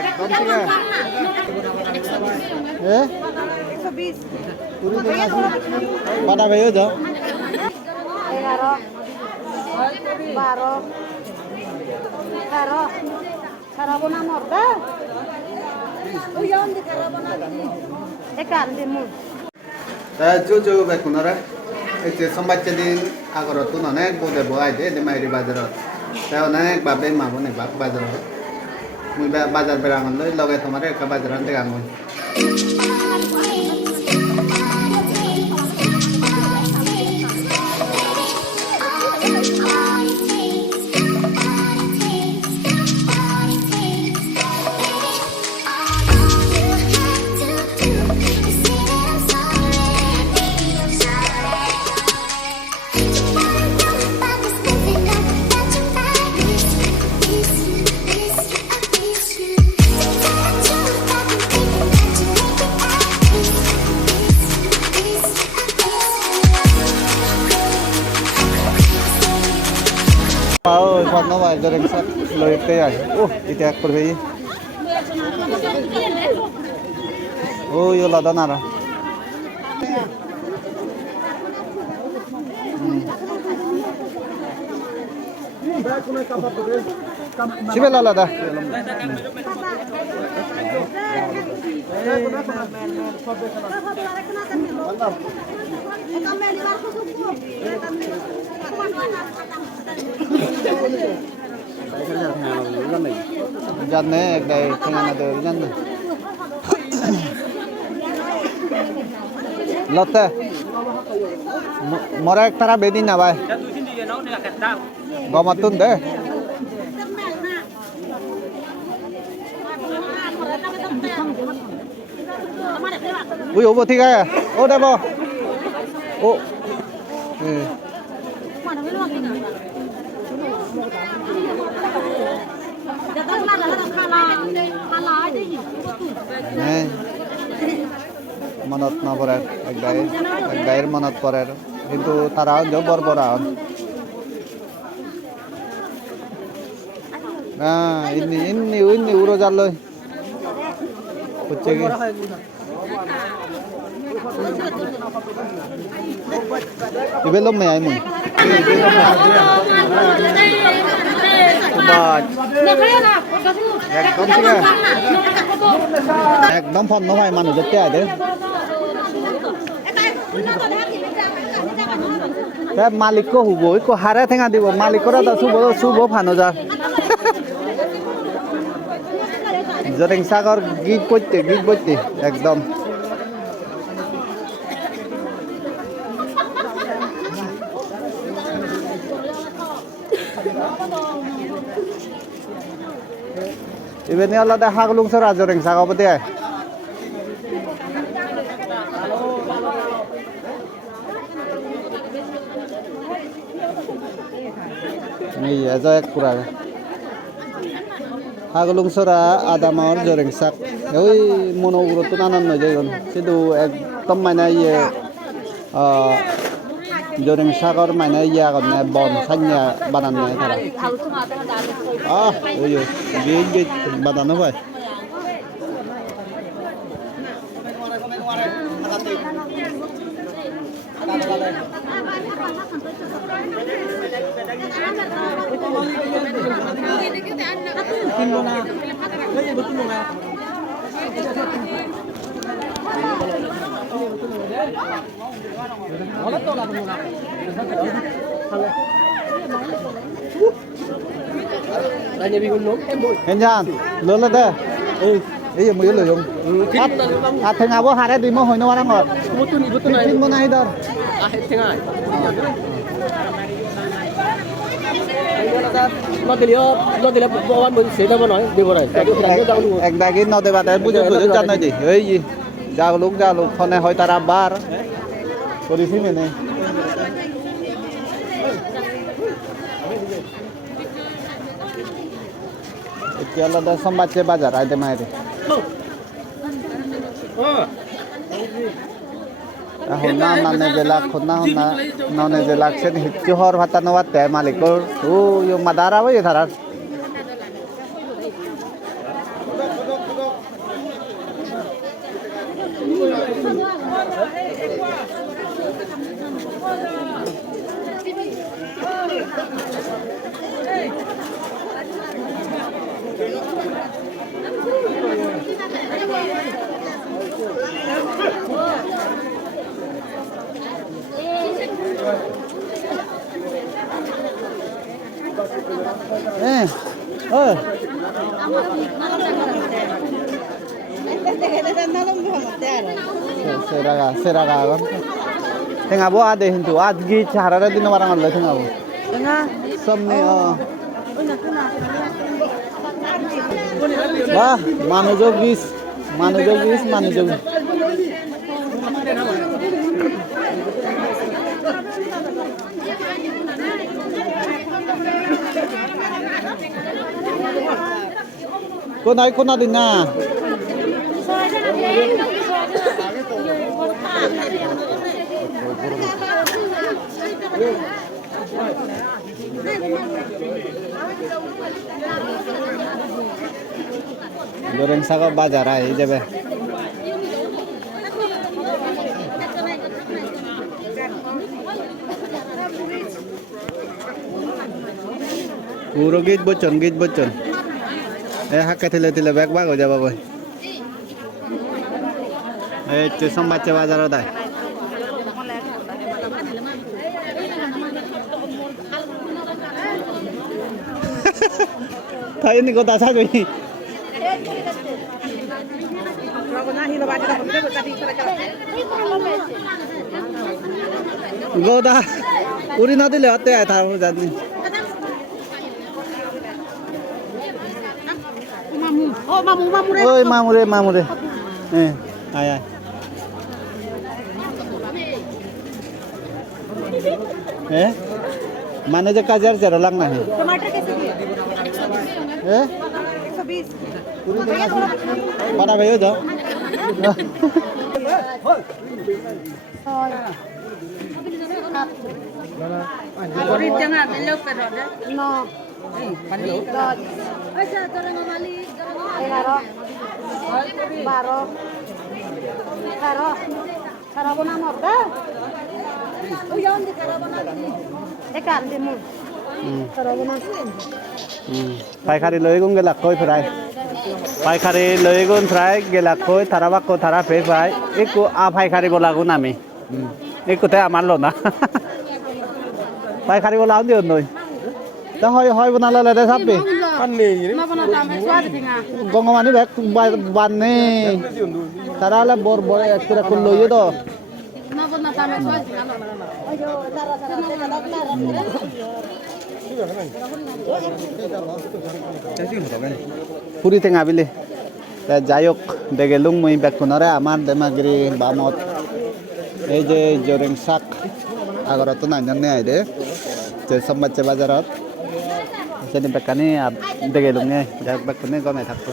একদম ঠিক আছে হ্যাঁ 120 বাটা ভাইও যাও 11 12 13 13 bona morda uyon di 13 bona ekan dimu जो बेखुनरा एते समबाच्चे दिन आगरत अनेक बदे बहाय दे माइरि बाजारात ता अनेक बाबे माबने बाप बाजारात मुई बाजार बेरांगन लय लगे तमारे एक बाजारान दे Gangan Còn nó phải cho đánh sắt lời tê à ô đi tẹt por aí ô yo la danara sibe la da জানে একটাই ঠিকানা দেবে জানে লতে মরা এক তারা বেদিন না ভাই গমাতুন দে উই ওবো ঠিক আছে ও দেব ও মনত নপরে এক গায়ের মনত পড়ে কিন্তু তারা জবর পড়া হ্যাঁ ইন্নি ইন্নি ইন্নি উড়ো জাল হচ্ছে কি ইবে লোম আই মুই একদম ঠিক আছে একদম ফোন নয় মানুষ যেতে আদে মালিক কো হুব কো হারে ঠেঙা দিব মালিকরা তো শুভ শুভ ফানো যা জরেং সাগর গীত বইতে একদম Iben ni Allah dah haglung sera joreng saga pete ai. Ni aja ek pura. Haglung sera adamor joreng sak. Oi mono uro tu nanan no jayon. Sidu ek tom mana ye joreng sakor mana ye agon na bon sanya banan na thara. Ah, oi oi, git badan apa? Henjan, lolo deh. Iya mau lo yung. Tengah bo hari di mau hoino orang ngor. Betul nih. Mau naik dar. Tengah. Lo dilihat bawan boleh seda mana? Di mana? Ek daging no debat ada bujuk jangan aja. Hei, jaluk. Kone hoi tarabar. Polisi mana? Kalau dah sembaca bazar ada mana? Honna nane jelak, nane jelak sen hiccu hor bhata nawat teh malikor. Yo madara wa ye tharar. Seraga kan. Tengah bo ada hintu, adgi cara di barang Allah tengah bo. Tengah. Somni Wah, manujogis. Cô nói đến nha. Goreng sago bazar ay jabe. Puro git bocon. Hakka tile bag ho jaba boy. Sambace bazar oday. Tayo ni kota sa koi. Goda uri na dile atte ay thar jadni. Oi mamure. Ay. माने जो काजर जरा लगना है टमाटर कैसे दिए 120 बड़ा भाई हो जाओ Kurit jangan belok ke roda. No. Pandi. Aja orang mali. 11 12 13 Sarabona morda. Uyan di Sarabona. Ekan di mu. Sarabona. Paikari loi gung gelak koi fry. Paikari loi gung fry gelak koi tharabak ko thara pe fry. Iku a paikari bola gun ami. Iku te amar lo na. Paikari bola andi onnoi. Ta hoy banala le sabbe. Ma bana tam swad dinga. Gongo mani bek banne. Tarala bor ekra kullo yedo. Ma bana tam swad dinga. Ayo Puri tengah bile. Jayok degelung mui bekunore amar demagri bamot. এই যে জোরেং শাক আগরত নাইনে আইদে যে সম্বাচ্চে বাজারত সেদিন বেকানি দেগে লুঙে যাক বেকানি গনাই থাকতো